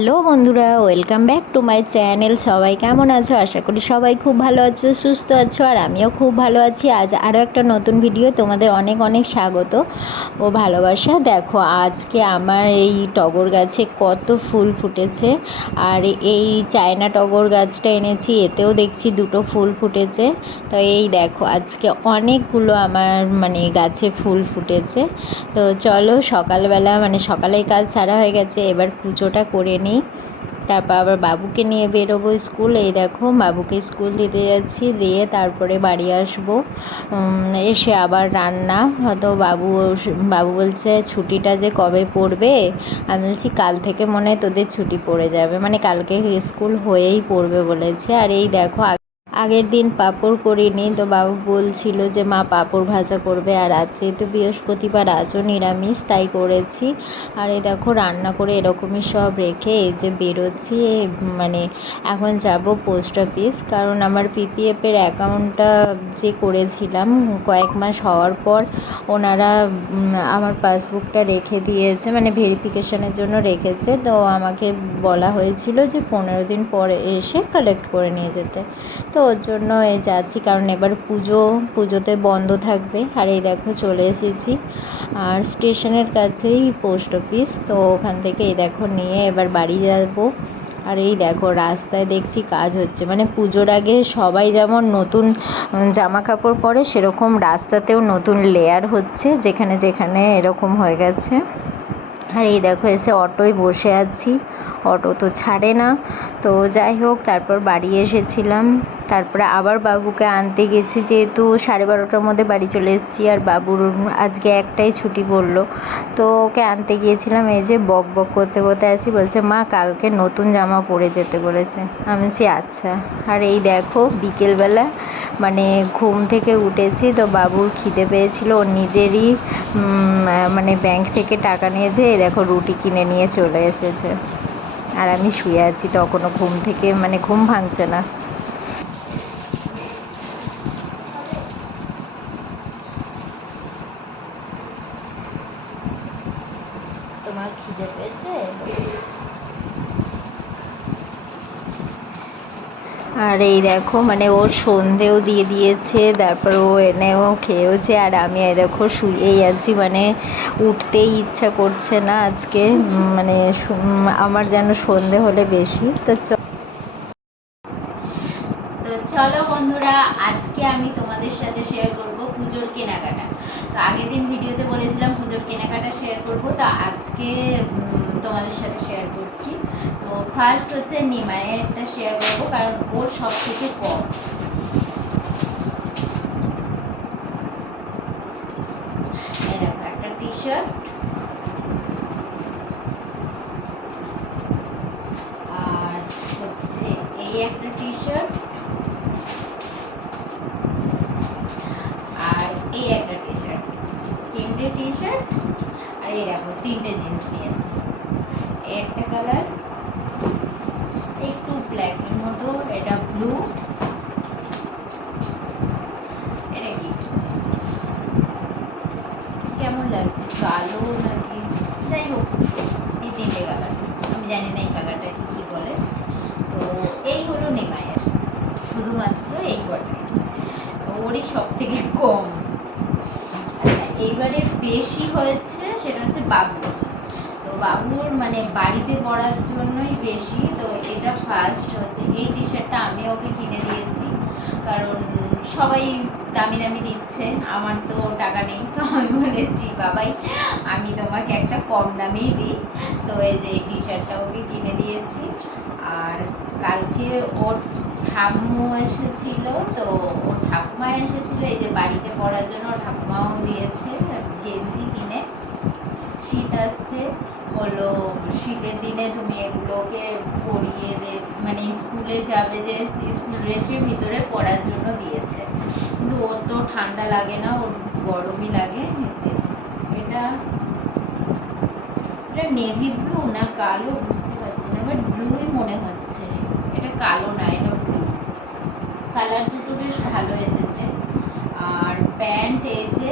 Hello বন্ধুরা, welcome back to my channel. সবাই কেমন আছো? আশা করি সবাই খুব ভালো আছো, সুস্থ আছো, আর আমিও খুব ভালো আছি। আজ আরও একটা নতুন ভিডিও তোমাদের অনেক অনেক স্বাগত ও ভালোবাসা। দেখো, আজকে আমার এই টগর গাছে কত ফুল ফুটেছে, আর এই চায়না টগর গাছটা এনেছি, এতেও দেখছি দুটো ফুল ফুটেছে। তো এই দেখো, আজকে অনেকগুলো আমার মানে গাছে ফুল ফুটেছে। তো চলো, সকালবেলা মানে সকালের কাজ সারা হয়ে গেছে, এবার পুজোটা করে নিই তারপর আবার বাবুকে নিয়ে বেরোবো স্কুল। এই দেখো, বাবুকে স্কুল দিতে যাচ্ছি, দিয়ে তারপরে বাড়ি আসব। এসে আবার রান্না। হয়তো বাবু বাবু বলছে, ছুটিটা যে কবে পড়বে? আমি বলছি, কাল থেকে মনে হয় তোদের ছুটি পড়ে যাবে। মানে কালকে স্কুল হয়েই পড়বে বলেছে। আর এই দেখো আগের দিন পাঁপড় করিনি তো বাবু বলছিল যে, মা, পাঁপড় ভাজা করবে আর আজ যেহেতু বৃহস্পতিবার আজও নিরামিষ, তাই করেছি। আর এই দেখো, রান্না করে এরকমই সব রেখে এই যে বেরোচ্ছি মানে এখন যাব পোস্ট অফিস। কারণ আমার পিপিএফের অ্যাকাউন্টটা যে করেছিলাম কয়েক মাস হওয়ার পর, ওনারা আমার পাসবুকটা রেখে দিয়েছে মানে ভেরিফিকেশনের জন্য রেখেছে। তো আমাকে বলা হয়েছিল যে, পনেরো দিন পরে এসে কালেক্ট করে নিয়ে যেতে। তো ওর জন্য এই যাচ্ছি, কারণ এবার পুজো, পুজোতে বন্ধ থাকবে। আর এই দেখো চলে এসেছি। আর স্টেশনের কাছেই পোস্ট অফিস, তো ওখান থেকে এই দেখো নিয়ে এবার বাড়ি যাব। আর এই দেখো রাস্তায় দেখছি কাজ হচ্ছে। মানে পুজোর আগে সবাই যেমন নতুন জামা কাপড় পরে, সেরকম রাস্তাতেও নতুন লেয়ার হচ্ছে, যেখানে যেখানে এরকম হয়ে গেছে। আর এই দেখো এসে অটোয় বসে আছি। অটো তো ছাড়ে না। তো যাই হোক, তারপর বাড়ি এসেছিলাম। তারপরে আবার বাবুকে আনতে গেছি, যেহেতু সাড়ে বারোটার মধ্যে বাড়ি চলে এসেছি আর বাবুর আজকে একটাই ছুটি পড়ল তো ওকে আনতে গিয়েছিলাম, এই যে বক বক করতে করতে আছি, বলছে, মা, কালকে নতুন জামা পরে যেতে বলেছে। আমি বলছি আচ্ছা। আর এই দেখো, বিকেলবেলা মানে ঘুম থেকে উঠেছি, তো বাবুর খিদে পেয়েছিল। ওর নিজেরই মানে ব্যাংক থেকে টাকা নিয়েছে, এই দেখো রুটি কিনে নিয়ে চলে এসেছে। আর আমি শুয়ে আছি তখনও ঘুম থেকে মানে ঘুম ভাঙছে না তোমার খিদে পেয়েছে আর এই দেখো মানে ওর সন্ধেও দিয়ে দিয়েছে, তারপর ও এনেও খেয়েওছে, আর আমি এই দেখো শুয়েই আছি মানে উঠতেই ইচ্ছা করছে না আজকে মানে আমার যেন সন্ধে হলে বেশি, তো তো চলো বন্ধুরা, আজকে আমি তোমাদের সাথে শেয়ার করব পুজোর কেনাকাটা। তো আগের দিন ভিডিওতে বলেছিলাম পুজোর কেনাকাটা শেয়ার করব, তো আজকে তোমাদের সাথে শেয়ার করছি। ফার্স্ট হচ্ছে নিমায়েরটা শেয়ার করব কারণ ওর সব থেকে কম এই দেখো একটা টি শার্ট আর হচ্ছে এই একটা টি শার্ট আর এই একটা টি শার্ট তিনটে টি শার্ট আর এই দেখো তিনটে জিন্স নিয়েছি এই একটা কালার একটু ব্ল্যাকের মতো এটা ব্লু এটা কি কেমন লাগছে? কালো নাকি? যাই হোক, এই তিনটে কালার আমি জানি না এই কালারটা কি কি বলে। তো এই হলো নেমায়ের। শুধুমাত্র এই কটাই ওরই সব থেকে কম। আচ্ছা এইবারে বেশি হয়েছে সেটা হচ্ছে বাবু তো বাবুর মানে বাড়িতে পড়ার জন্যই বেশি। তো এটা ফার্স্ট হচ্ছে, এই টি শার্টটা আমি ওকে কিনে দিয়েছি। কারণ সবাই দামি দামি দিচ্ছে, আমার তো টাকা নেই, তো আমি বলেছি, বাবাই, আমি তোমাকে একটা কম দামেই দিই। তো এই যে টি শার্টটা ওকে কিনে দিয়েছি। আর কালকে ওর ঠাম্মু এসেছিল, তো ওর ঠাকুমা এসেছিল, এই যে বাড়িতে পড়ার জন্য ঠাকুমাও দিয়েছে, গেঞ্জি কিনে। শীত আসছে, হলো শীতের দিনে তুমি এগুলোকে পরিয়ে দে মানে স্কুলে যাবে যে, স্কুল ড্রেসের ভিতরে পরার জন্য দিয়েছে। কিন্তু ওর তো ঠান্ডা লাগে না, ওর গরমই লাগে এটা এটা নেভি ব্লু না কালো বুঝতে পারছি না বাট ব্লুই মনে হচ্ছে। এটা কালো না, এটা ব্লু কালার দুটো বেশ ভালো এসেছে। আর প্যান্ট এই যে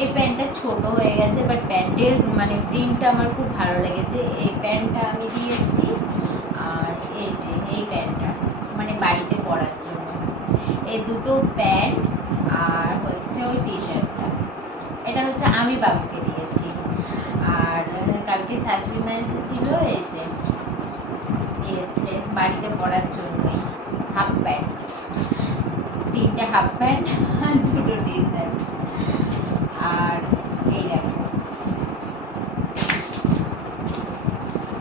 এই প্যান্টটা ছোট হয়ে গেছে বাট প্যান্টের মানে প্রিন্টটা আমার খুব ভালো লেগেছে। এই প্যান্টটা আমি দিয়েছি, আর এই যে এই প্যান্টটা মানে বাড়িতে পরার জন্য। এই দুটো প্যান্ট আর হচ্ছে ওই টি শার্টটা এটা হচ্ছে আমি বাবুকে দিয়েছি। আর কালকে শাশুড়ি মা এসেছিল, এই যে দিয়েছে বাড়িতে পরার জন্যই হাফ প্যান্ট। তিনটে হাফ প্যান্ট আর দুটো টি শার্ট আর এই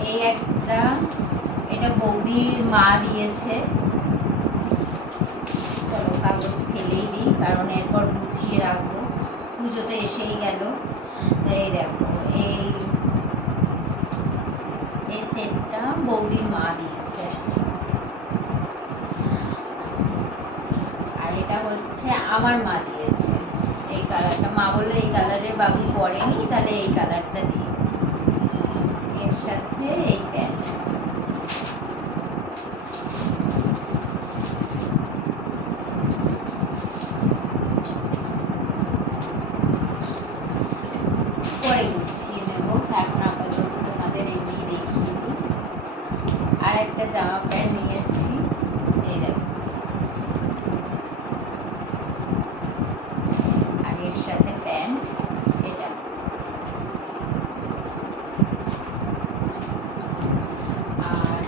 এই একটা, এটা বৌদির মা দিয়েছে। চলো, কাগজ ফেলেই দিই, কারণ এরপর গুছিয়ে রাখব। পুজো এসেই গেল। এই দেখো, এই এই সেটটা বৌদির মা দিয়েছে। আচ্ছা। আর এটা হচ্ছে আমার মা দিয়েছে। এই কালারটা। মা বলল, এই কালারে বাবু পরেনি, তাহলে এই কালারটা দিই এর সাথে এই প্যান্ট পরে গুছিয়ে নেব এখন আপাতত তোমাদের এমনি দেখিয়ে দিই আর একটা জামা প্যান্ট নিয়েছি এই দেখো আর এর সাথে প্যান্ট এটা আর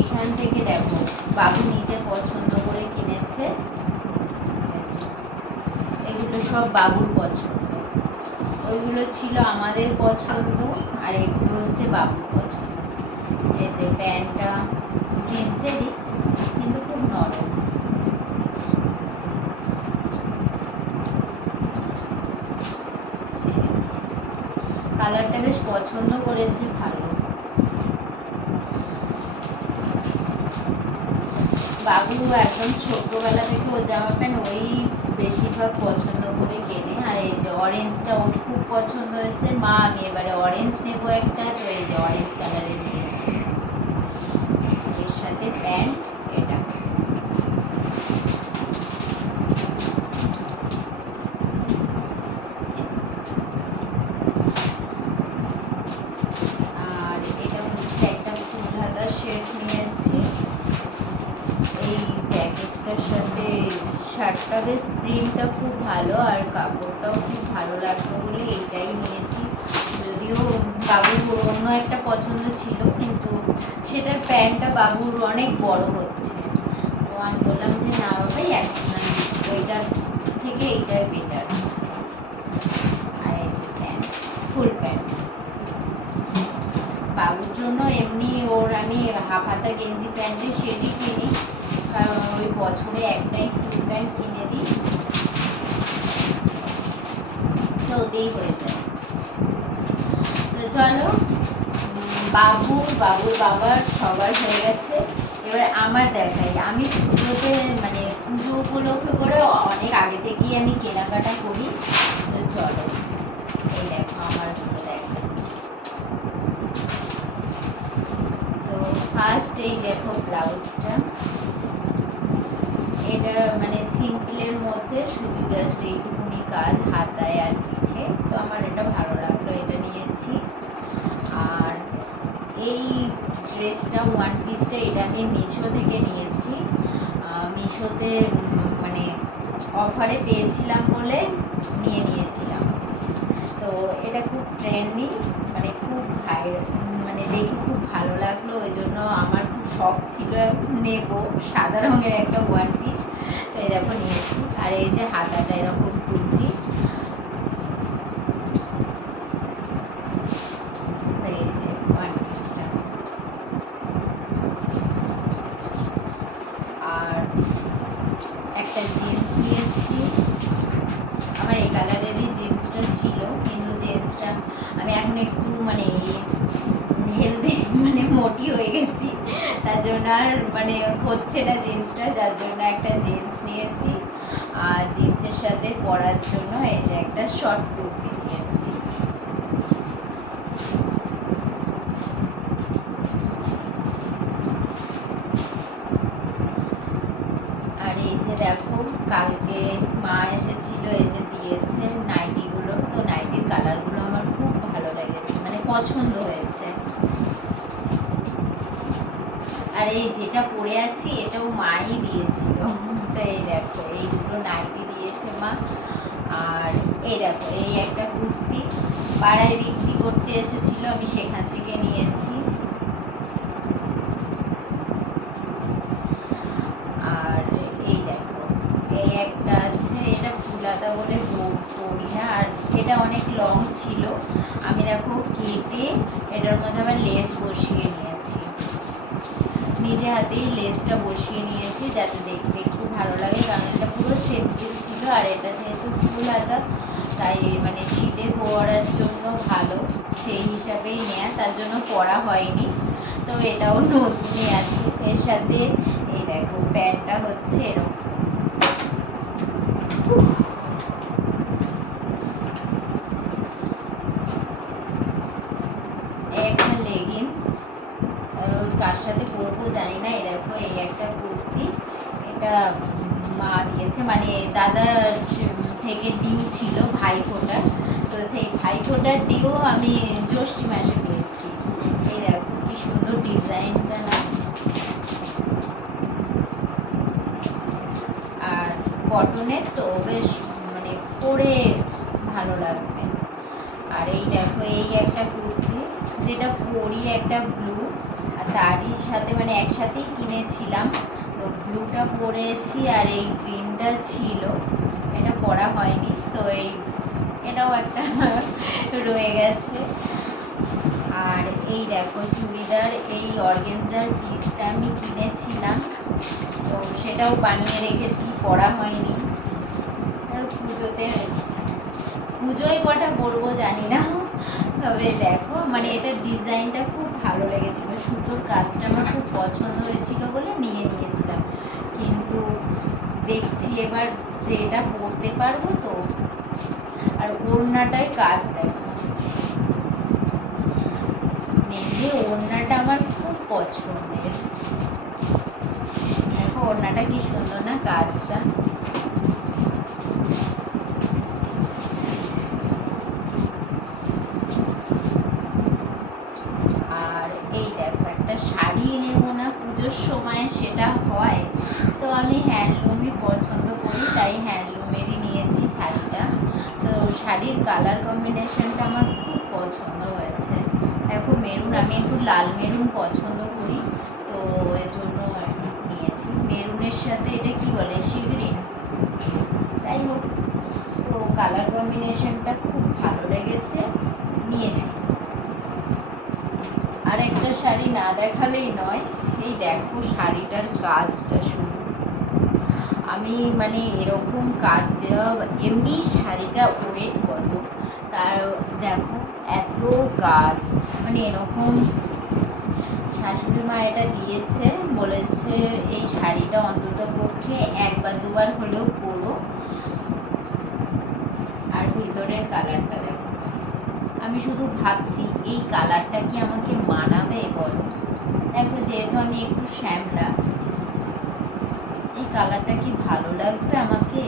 এখান থেকে দেখো বাবু নিজে পছন্দ করে কিনেছে এই যে, এগুলো সব বাবুর পছন্দ। ওইগুলো ছিল আমাদের পছন্দ আর এগুলো হচ্ছে বাবুর পছন্দ। এই যে প্যান্টটা, জিন্সেরই, কিন্তু খুব নরম। কালারটা বেশ পছন্দ করেছি, ভালো। বাবু একদম ছোটবেলা থেকে ও জামা প্যান্ট ওই বেশিরভাগ পছন্দ করে কেনে। আর এই যে অরেঞ্জটা ওর খুব পছন্দ হয়েছে। মা, আমি এবারে অরেঞ্জ নেব একটা। তো এই যে অরেঞ্জ কালারের নিয়েছি। এর সাথে প্যান্ট এটা আর এটা হচ্ছে একটা ফুল হাতা শেড নিয়েছি এই জ্যাকেটটার সাথে শার্টটা বেশ প্রিন্টটা খুব ভালো আর কাপড়টাও খুব ভালো লাগল বলে এইটাই নিয়েছি যদিও বাবুর অন্য একটা পছন্দ ছিল কিন্তু সেটার প্যান্টটা বাবুর অনেক বড় হচ্ছে। তো আমি বললাম যে, না বাবাই এখন মানে ওইটার থেকে এইটাই বেটার আর এই যে প্যান্ট ফুল প্যান্ট বাবুর জন্য এমনি ওর আমি হাফ হাতা গেঞ্জি প্যান্টের শেডই কিনি, কারণ ওই বছরে একটাই ফুল প্যান্ট কিনে দিই। তো ওতেই হয়ে যায়। তো চলো বাবুর বাবুর বাবার সবার হয়ে গেছে। এবার আমার দেখাই। আমি পুজোতে মানে পুজো উপলক্ষে করে অনেক আগে থেকেই আমি কেনাকাটা করি। তো চলো, এই দেখো আমারগুলো দেখাই। তো ফার্স্ট এই দেখো ব্লাউজটা। এটা মানে সিম্পলের মধ্যে, শুধু জাস্ট এইটুকুনি কাজ, হাতায় আর পিঠে। তো আমার এটা ভালো লাগল, এটা নিয়েছি। আর এই ড্রেসটা ওয়ান পিসটা এটা আমি মিশো থেকে নিয়েছি। মিশোতে মানে অফারে পেয়েছিলাম বলে নিয়ে নিয়েছিলাম। তো এটা খুব ট্রেন্ডিং মানে খুব মানে দেখে খুব ভালো লাগল। ওই জন্য আমার খুব শখ ছিল নেব। সাদা রঙের একটা ওয়ান পিস তো এই দেখো নিয়েছি। আর এই যে হাতাটা এরকম খুলছি তো এই যে ওয়ান পিসটা আর একটা জিন্স নিয়েছি আমার এই কালারেরই জিন্সটা ছিল কিন্তু জিন্সটা আমি এখন একটু মানে হেলদি মানে মোটি হয়ে গেছি। তার জন্য আর মানে হচ্ছে না জিন্সটা, যার জন্য একটা জিন্স নিয়েছি। আর জিন্সের সাথে পরার জন্য এই যে একটা শর্ট কুর্তি নিয়েছি আর এই যে দেখো কালকে মা এসেছিল এই যে দিয়েছে নাইটিগুলো তো নাইটির কালারগুলো আমার খুব ভালো লেগেছে মানে পছন্দ হয়েছে আর এই যেটা পরে আছি এটাও মাই দিয়েছিল তো এই দেখো, এই দুটো নাইটি দিয়েছে মা। আর এই দেখো, এই একটা কুর্তি পাড়ায় বিক্রি করতে এসেছিল, আমি সেখান থেকে নিয়েছি। আর এই দেখো, এই একটা আছে, এটা ফুলাদা বলে পরি না, আর এটা অনেক লং ছিল। আমি দেখো কেটে এটার মধ্যে আবার লেস যাতে দেখতে একটু ভালো লাগে। কারণ এটা পুরো সেদ্ধ ছিল আর এটা যেহেতু ফুল হাতা তাই মানে শীতে পড়ার জন্য ভালো। সেই হিসাবেই নেয়া, তার জন্য পড়া হয়নি। তো এটাও নতুনই আছে। এর সাথে এই দেখো, প্যান্টটা হচ্ছে এরকম এই একটা লেগিংস কার সাথে পরবো জানি না এই দেখো এই একটা কুর্তি এটা মা দিয়েছে মানে দাদার থেকে ডিউ ছিল ভাই ফোটার তো সেই ভাই ফোটার ডিউ আমি জ্যৈষ্ঠী মাসে পেয়েছি। এই দেখো, কি সুন্দর ডিজাইনটা না। আর কটনের তো বেশ মানে পরে ভালো লাগবে। আর এই দেখো, এই একটা কুর্তি, যেটা পরি একটা ব্লু। আর তারই সাথে মানে একসাথেই কিনেছিলাম। ব্লুটা পরেছি আর এই গ্রিনটা ছিল। এটা পরা হয়নি, তো এই এটাও একটা রয়ে গেছে। আর এই দেখো চুড়িদার, এই অর্গেনজার পিসটা আমি কিনেছিলাম। তো সেটাও বানিয়ে রেখেছি, পরা হয়নি। পুজোতে, পুজোয় কটা পরবো জানি না। তবে দেখো মানে এটার ডিজাইনটা খুব ভালো লেগেছিল। সুতোর কাজটা আমার খুব পছন্দ হয়েছিল বলে নিয়ে নিয়েছিলাম। কিন্তু দেখছি এবার যে এটা পরতে পারব তো, আর ওড়নাটাই কাজ দেখো। মেনলি ওড়নাটা আমার খুব পছন্দের। দেখো, ওড়নাটা কি সুন্দর না কাজটা আর এই দেখো একটা শাড়ি নেব না পুজোর সময় সেটা হয় তো আমি হ্যান্ডলুমই পছন্দ করি তাই হ্যান্ডলুমেরই নিয়েছি শাড়িটা তো শাড়ির কালার কম্বিনেশনটা আমার খুব পছন্দ হয়েছে। দেখো মেরুন আমি একটু লাল মেরুন পছন্দ করি, তো এর জন্য নিয়েছি। মেরুনের সাথে এটা কি বলে? শিগরিন তাই হোক তো কালার কম্বিনেশনটা খুব ভালো লেগেছে, নিয়েছি। আর একটা শাড়ি না দেখালেই নয়, এই দেখো শাড়িটার কাজটা শুধু আমি মানে এরকম কাজ দেওয়া, এমনি শাড়িটা ওয়েট এত কাজ মানে এরকম শাশুড়ি মা এটা দিয়েছে, বলেছে এই শাড়িটা অন্তত পক্ষে একবার দুবার হলেও পরো। আর ভিতরের কালারটা দেখো। আমি শুধু ভাবছি, এই কালারটা কি আমাকে মানাবে বলো? দেখো, যেহেতু আমি একটু শ্যামলা, এই কালারটা কি ভালো লাগবে আমাকে?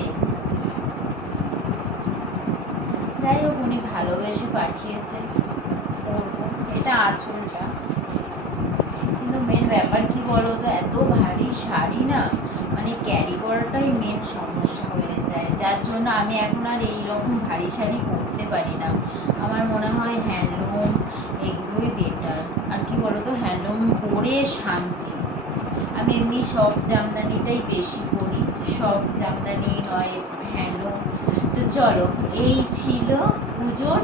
যাই হোক, উনি ভালোবেসে পাঠিয়েছে। পরবো এটা আঁচলটা কিন্তু মেন ব্যাপার কি বলো তো এত ভারী শাড়ি না মানে ক্যারি করাটাই মেন সমস্যা হয়ে যায়। যার জন্য আমি এখন আর এই রকম ভারী শাড়ি পরতে পারি না। আমার মনে হয় হ্যান্ডলুম এগুলোই বেটার আর কি বলো তো হ্যান্ডলুম পরে শান্তি। আমি এমনি সব জামদানিটাই বেশি পরি। সব জামদানি নয় হ্যান্ডলুম তো চলো, এই ছিল পুজোর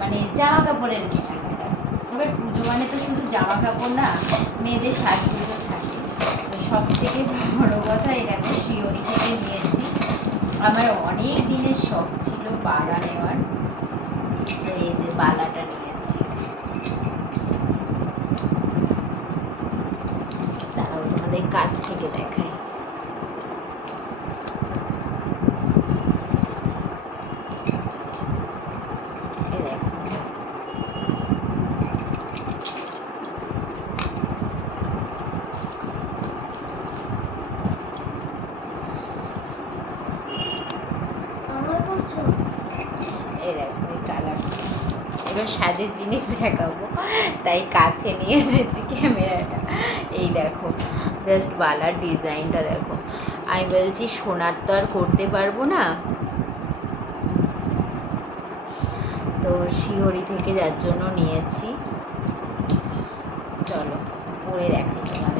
মানে জামা কাপড়ের এবার পুজো মানে তো শুধু জামা কাপড় না, মেয়েদের সাজপুজো থাকে। সব থেকে বড় কথা এই দেখো, শিওরি থেকে নিয়েছি। আমার অনেক দিনের শখ ছিল বালা নেওয়ার। তো এই যে বালাটা নিয়েছি। দাঁড়াও, তোমাদের কাছ থেকে দেখাই এই দেখো আমার করছ এই দেখো এই কালার এবার সাজের জিনিস দেখাবো। তাই কাছে নিয়ে এসেছি ক্যামেরাটা। এই দেখো জাস্ট বালার ডিজাইনটা দেখো। আমি বলছি, সোনার তো আর করতে পারব না। তো শিহরি থেকে যার জন্য নিয়েছি। চলো, পরে দেখাই তোমাদের।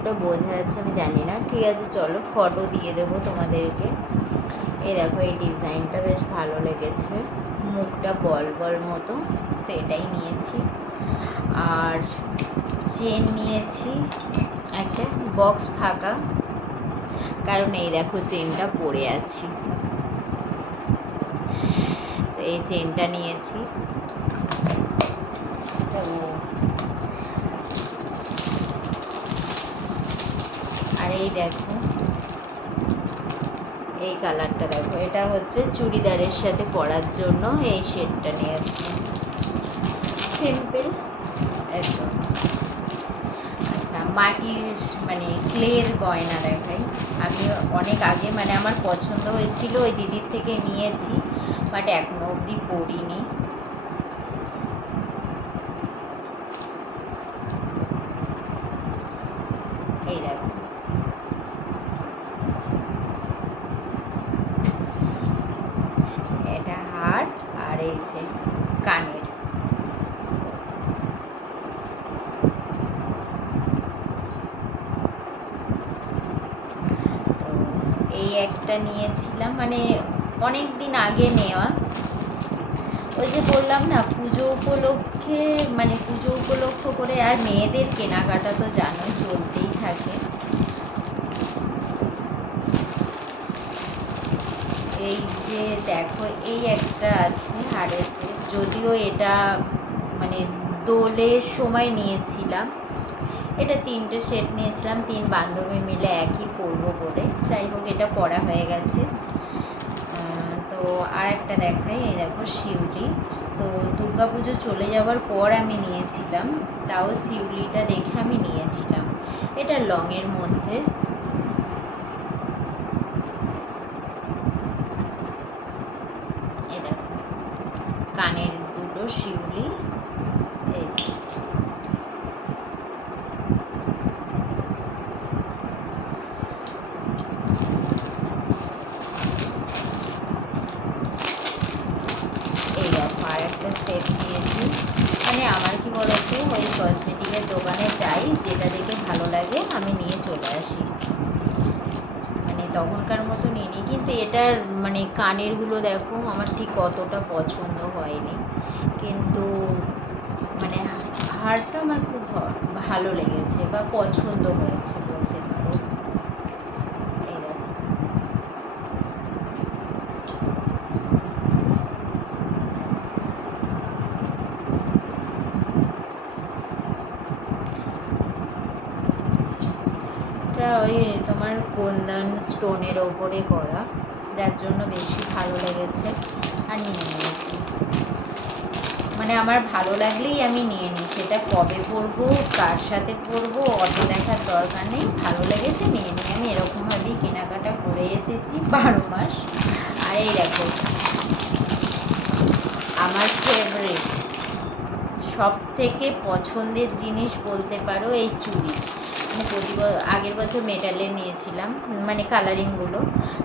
কতটা বোঝা যাচ্ছে, আমি জানি না। ঠিক আছে, চলো ফটো দিয়ে দেবো তোমাদেরকে। এই দেখো, এই ডিজাইনটা বেশ ভালো লেগেছে। মুখটা বল বল মতো, তো এটাই নিয়েছি। আর চেন নিয়েছি, একটা বক্স ফাঁকা। কারণ এই দেখো চেনটা পরে আছি। তো এই চেনটা নিয়েছি তো আর এই দেখো। এই কালারটা দেখো। এটা হচ্ছে চুড়িদারের সাথে পরার জন্য এই শেডটা নিয়েছি সিম্পল এর আচ্ছা মাটির মানে ক্লের গয়না দেখাই। আমি অনেক আগে মানে আমার পছন্দ হয়েছিল ওই দিদির থেকে নিয়েছি বাট এখনও অবধি পরিনি এই দেখো এটা হার আর এই যে কানের তো এই একটা নিয়েছিলাম মানে অনেক দিন আগে নেওয়া। ওই যে বললাম না, পুজো উপলক্ষে মানে পুজো উপলক্ষ করে আর মেয়েদের কেনাকাটা তো জানোই চলতেই থাকে। এই যে দেখো, এই একটা আছে হারেসের, যদিও এটা মানে দোলের সময় নিয়েছিলাম। এটা তিনটে সেট নিয়েছিলাম, তিন বান্ধবী মিলে একই পরবো বলে। যাই হোক, এটা পরা হয়ে গেছে। তো আর একটা দেখাই, এই দেখো শিউলি। তো দুর্গাপুজো চলে যাওয়ার পর আমি নিয়েছিলাম, তাও শিউলিটা দেখে আমি নিয়েছিলাম। এটা লংয়ের মধ্যে। কানের দুটো শিউলি, এই দেখো আর একটা সেট নিয়েছি মানে আমার কি বলতো ওই কসমেটিকের দোকানে যাই যেটা দেখে ভালো লাগে আমি নিয়ে চলে আসি মানে তখনকার মতো নিয়ে নিই কিন্তু এটার মানে কানেরগুলো দেখো, আমার ঠিক অতটা পছন্দ হয়নি। কিন্তু মানে হারটা আমার খুব ভালো লেগেছে বা পছন্দ হয়েছে বলতে পারো। ওই তোমার কুন্দন স্টোনের ওপরে করা। যার জন্য বেশি ভালো লেগেছে আর নিয়ে নিয়েছি। মানে আমার ভালো লাগলেই আমি নিয়ে নিই, সেটা কবে পরবো কার সাথে পরবো অত দেখার দরকার নেই, ভালো লেগেছে, নিয়ে নিই। আমি এরকমভাবেই কেনাকাটা করে এসেছি বারো মাস। আর এই দেখো, আমার ফেভারিট সব থেকে পছন্দের জিনিস বলতে পারো এই চুড়ি। প্রতি ব- আগের বছর মেটালের নিয়েছিলাম মানে কালারিংগুলো।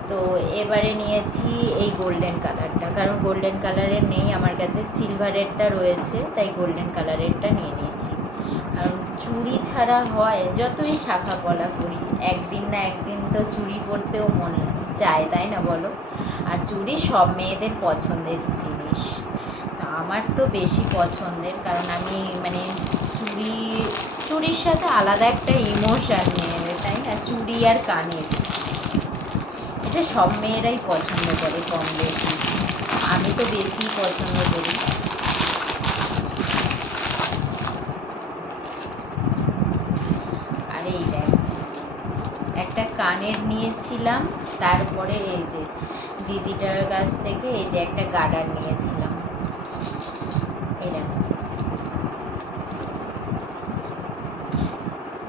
তো এবারে নিয়েছি এই গোল্ডেন কালারটা কারণ গোল্ডেন কালারের নেই, আমার কাছে সিলভারেরটা রয়েছে, তাই গোল্ডেন কালারেরটা নিয়ে নিয়েছি। কারণ চুড়ি ছাড়া হয়, যতই শাখা পলা করি একদিন না একদিন তো চুড়ি পরতেও মন চায়, তাই না বলো? আর চুড়ি সব মেয়েদের পছন্দের জিনিস। আমার তো বেশি পছন্দের, কারণ আমি মানে চুড়ি চুড়ির সাথে আলাদা একটা ইমোশন মেয়েদের তাই না? চুড়ি আর কানের। এটা সব মেয়েরাই পছন্দ করে কম বেশি। আমি তো বেশি পছন্দ করি। আর এই দেখ, একটা কানের নিয়েছিলাম, তারপরে এই যে দিদিটার কাছ থেকে এই যে একটা গার্ডার নিয়েছিলাম। এই দেখো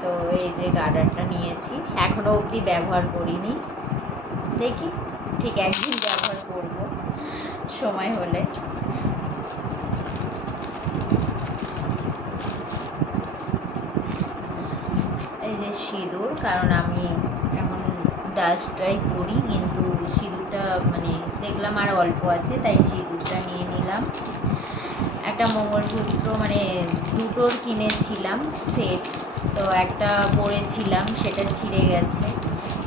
তো এই যে গার্ডারটা নিয়েছি, এখনও অবধি ব্যবহার করিনি। দেখি, ঠিক একদিন ব্যবহার করব, সময় হলে। এই যে সিঁদুর, কারণ আমি এখন ডাস্টটাই করি, কিন্তু সিঁদুরটা মানে দেখলাম আর অল্প আছে, তাই সিঁদুরটা নিয়ে নিলাম। একটা মঙ্গলসূত্র মানে দুটোর কিনেছিলাম সেট তো একটা পরেছিলাম, সেটা ছিঁড়ে গেছে,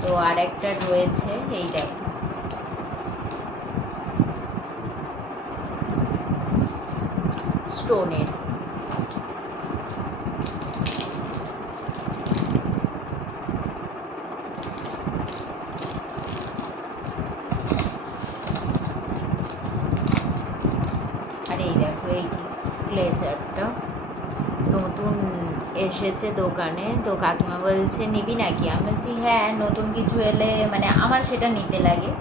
তো আর একটা রয়েছে, এই দেখো। স্টোনের আর এই দেখো এই ব্লেজারটা নতুন এসেছে দোকানে, তো কাকিমা বলছে, নিবি নাকি? আমি বলছি হ্যাঁ নতুন কিছু এলে মানে আমার সেটা নিতে লাগে।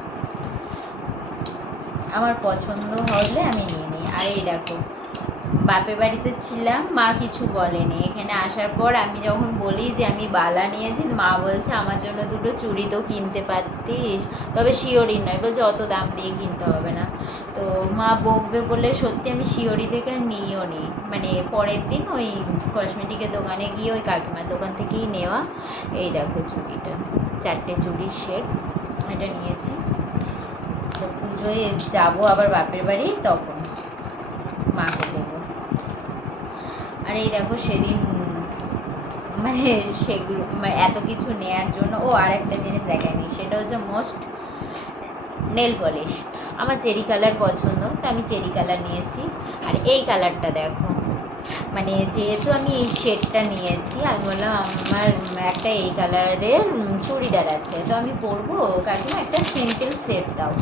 আমার পছন্দ হলে আমি নিয়ে নিই। আর এই দেখো বাপের বাড়িতে ছিলাম, মা কিছু বলেনি। এখানে আসার পর আমি যখন বলি যে আমি বালা নিয়েছি, মা বলছে, আমার জন্য দুটো চুড়ি তো কিনতে পারতিস। তবে শিওরি নয়, বলছে, অত দাম দিয়ে কিনতে হবে না। তো মা বকবে বলে, সত্যি আমি শিওরি থেকে আর নিইও নি। মানে পরের দিন ওই কসমেটিকের দোকানে গিয়ে ওই কাকিমার দোকান থেকেই নেওয়া এই দেখো চুড়িটা। চারটে চুড়ির সেট এটা নিয়েছি। তো পুজোয় যাব আবার বাপের বাড়ি, তখন মাকে দেবো আর এই দেখো সেদিন মানে সেগুলো মানে এত কিছু নেয়ার জন্য, ও আর একটা জিনিস দেখায়নি, সেটা হচ্ছে মোস্ট নেল পলিশ আমার চেরি কালার পছন্দ, তো আমি চেরি কালার নিয়েছি। আর এই কালারটা দেখো মানে যেহেতু আমি এই শেডটা নিয়েছি, আমি বললাম আমার একটা এই কালারের চুড়িদার আছে, তো আমি পরবো, কাকিমা একটা সিম্পল সেট দাও।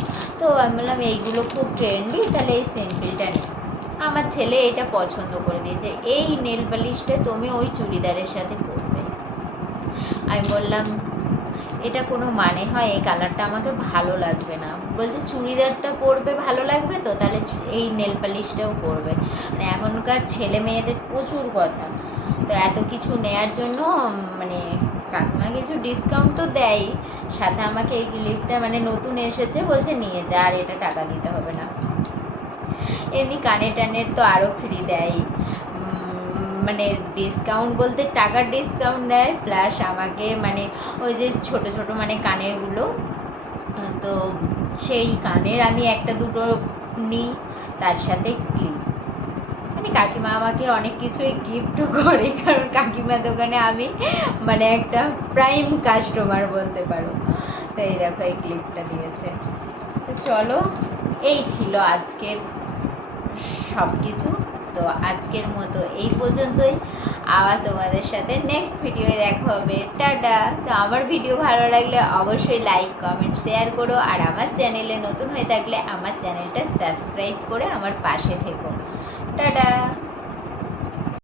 তো আমি বললাম এইগুলো খুব ট্রেন্ডি তাহলে এই সিম্পলটা নিই আমার ছেলে এটা পছন্দ করে দিয়েছে। এই নেল পালিশটা তুমি ওই চুড়িদারের সাথে পরবে। আমি বললাম, এটা কোনো মানে হয়? এই কালারটা আমাকে ভালো লাগবে না। বলছে, চুড়িদারটা পরবে ভালো লাগবে তো? তাহলে এই নেল পালিশটাও পরবে। মানে এখনকার ছেলে মেয়েদের প্রচুর কথা। তো এত কিছু নেয়ার জন্য মানে কাকিমা কিছু ডিসকাউন্ট তো দেয় সাথে আমাকে এই ক্লিপটা মানে নতুন এসেছে বলছে, নিয়ে যা আর এটা টাকা দিতে হবে না। এমনি কানে টানের তো আরও ফ্রি দেয়। মানে ডিসকাউন্ট বলতে টাকার ডিসকাউন্ট দেয় প্লাস আমাকে মানে ওই যে ছোট ছোট মানে কানেরগুলো তো সেই কানের আমি একটা দুটো নিই, তার সাথে ক্লিপ। মানে কাকিমা আমাকে অনেক কিছুই গিফটও করে, কারণ কাকিমা দোকানে আমি মানে একটা প্রাইম কাস্টমার বলতে পারো। তো এই দেখো এই ক্লিপটা দিয়েছে। তো চলো, এই ছিল আজকের সব কিছু তো আজকের মতো এই পর্যন্তই। আবার তোমাদের সাথে নেক্সট ভিডিওয়ে দেখা হবে। টাটা! তো আমার ভিডিও ভালো লাগলে অবশ্যই লাইক কমেন্ট শেয়ার করো। আর আমার চ্যানেলে নতুন হয়ে থাকলে আমার চ্যানেলটা সাবস্ক্রাইব করে আমার পাশে থেকো। টাটা!